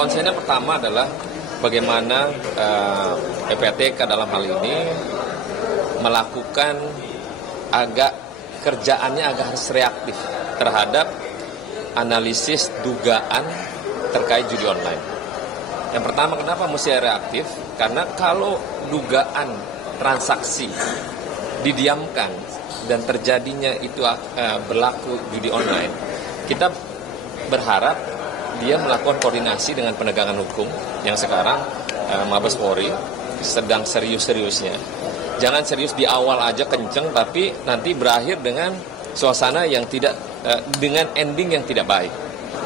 konsennya pertama adalah bagaimana PPATK dalam hal ini melakukan kerjaannya agak harus reaktif terhadap analisis dugaan terkait judi online. Yang pertama, kenapa mesti reaktif? Karena kalau dugaan transaksi didiamkan dan terjadinya itu berlaku judi online, kita berharap dia melakukan koordinasi dengan penegakan hukum yang sekarang Mabes Polri sedang serius-seriusnya. Jangan serius di awal aja kenceng, tapi nanti berakhir dengan suasana yang tidak, dengan ending yang tidak baik.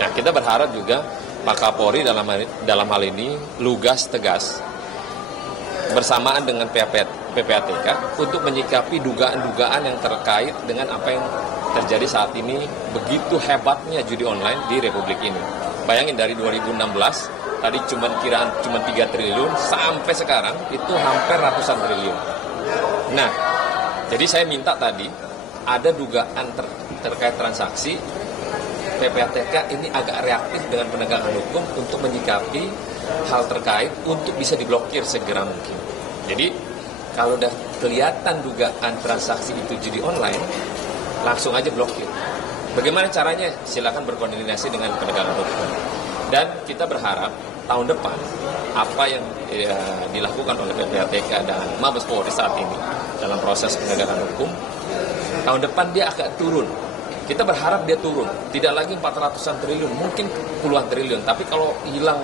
Nah, kita berharap juga Pak Kapolri dalam hal ini lugas, tegas, bersamaan dengan PPATK untuk menyikapi dugaan-dugaan yang terkait dengan apa yang terjadi saat ini, begitu hebatnya judi online di Republik ini. Bayangin dari 2016, tadi cuma 3 triliun, sampai sekarang itu hampir ratusan triliun. Nah, jadi saya minta tadi, ada dugaan terkait transaksi, PPATK ini agak reaktif dengan penegakan hukum untuk menyikapi hal terkait untuk bisa diblokir segera mungkin. Jadi, kalau udah kelihatan dugaan transaksi itu judi online, langsung aja blokir. Bagaimana caranya? Silakan berkoordinasi dengan penegakan hukum. Dan kita berharap tahun depan apa yang dilakukan oleh PPATK dan Mabes Polri saat ini dalam proses penegakan hukum, tahun depan dia agak turun. Kita berharap dia turun, tidak lagi 400-an triliun, mungkin puluhan triliun. Tapi kalau hilang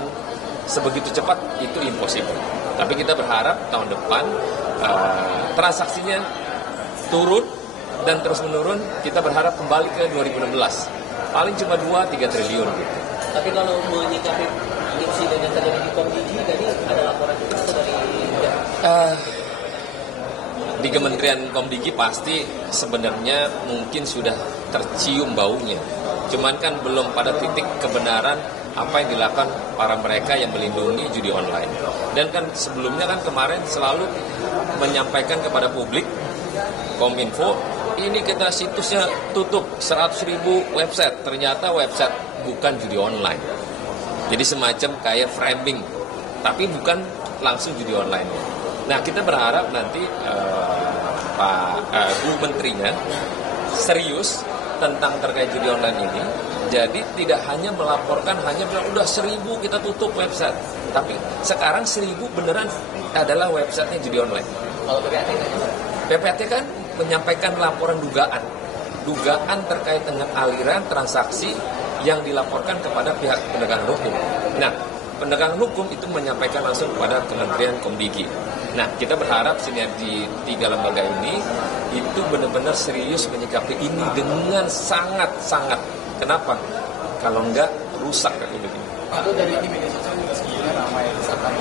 sebegitu cepat itu impossible. Tapi kita berharap tahun depan transaksinya turun dan terus menurun. Kita berharap kembali ke 2016, paling cuma 2-3 triliun gitu. Tapi kalau menyikapi insiden yang terjadi di Komdigi, tadi ada laporan juga atau dari di Kementerian Komdigi pasti sebenarnya mungkin sudah tercium baunya. Cuman kan belum pada titik kebenaran apa yang dilakukan para mereka yang melindungi judi online. Dan kan sebelumnya kan kemarin selalu menyampaikan kepada publik, Kominfo, ini kita situsnya tutup 100.000 website. Ternyata website bukan judi online. Jadi semacam kayak framing, tapi bukan langsung judi online. Nah, kita berharap nanti Pak Menterinya serius tentang terkait judi online ini. Jadi tidak hanya melaporkan, hanya bilang udah 1.000 kita tutup website. Tapi sekarang 1.000 beneran adalah websitenya judi online. Kalau PPATK kan menyampaikan laporan dugaan terkait dengan aliran transaksi yang dilaporkan kepada pihak penegakan hukum. Nah, penegakan hukum itu menyampaikan langsung kepada Kementerian Komdigi. Nah, kita berharap sinergi 3 lembaga ini itu benar-benar serius menyikapi ini dengan sangat-sangat. Kenapa? Kalau enggak, rusak Republik ini. Lalu dari di media sosial juga sebenarnya ramai desakan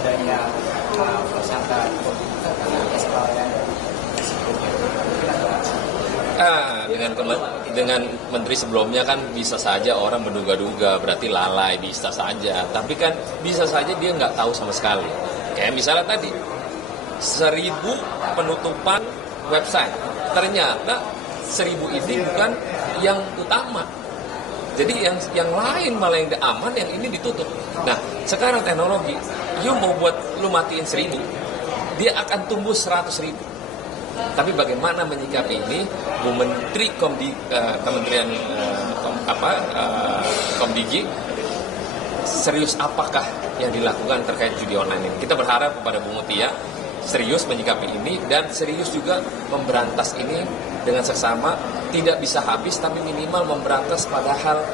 adanya tersangka dengan menteri sebelumnya kan bisa saja orang menduga-duga, berarti lalai, bisa saja. Tapi kan bisa saja dia nggak tahu sama sekali. Kayak misalnya tadi 1.000 penutupan website, ternyata 1.000 ini bukan yang utama. Jadi yang lain malah yang aman, yang ini ditutup. Nah, sekarang teknologi, mau buat lu matiin 1.000, dia akan tumbuh 100.000. Tapi bagaimana menyikapi ini? Bu Menteri Kementerian Komdigi serius apakah yang dilakukan terkait judi online ini? Kita berharap kepada Bu Mutia serius menyikapi ini dan serius juga memberantas ini dengan seksama, tidak bisa habis tapi minimal memberantas pada hal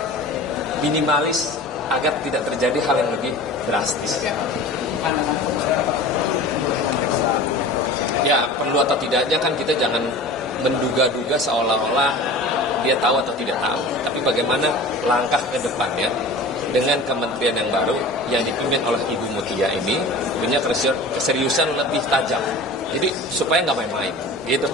minimalis agar tidak terjadi hal yang lebih drastis. Ya, perlu atau tidaknya kan kita jangan menduga-duga seolah-olah dia tahu atau tidak tahu. Tapi bagaimana langkah ke depannya dengan kementerian yang baru yang dipimpin oleh Ibu Mutia ini punya keseriusan lebih tajam. Jadi supaya nggak main-main, gitu.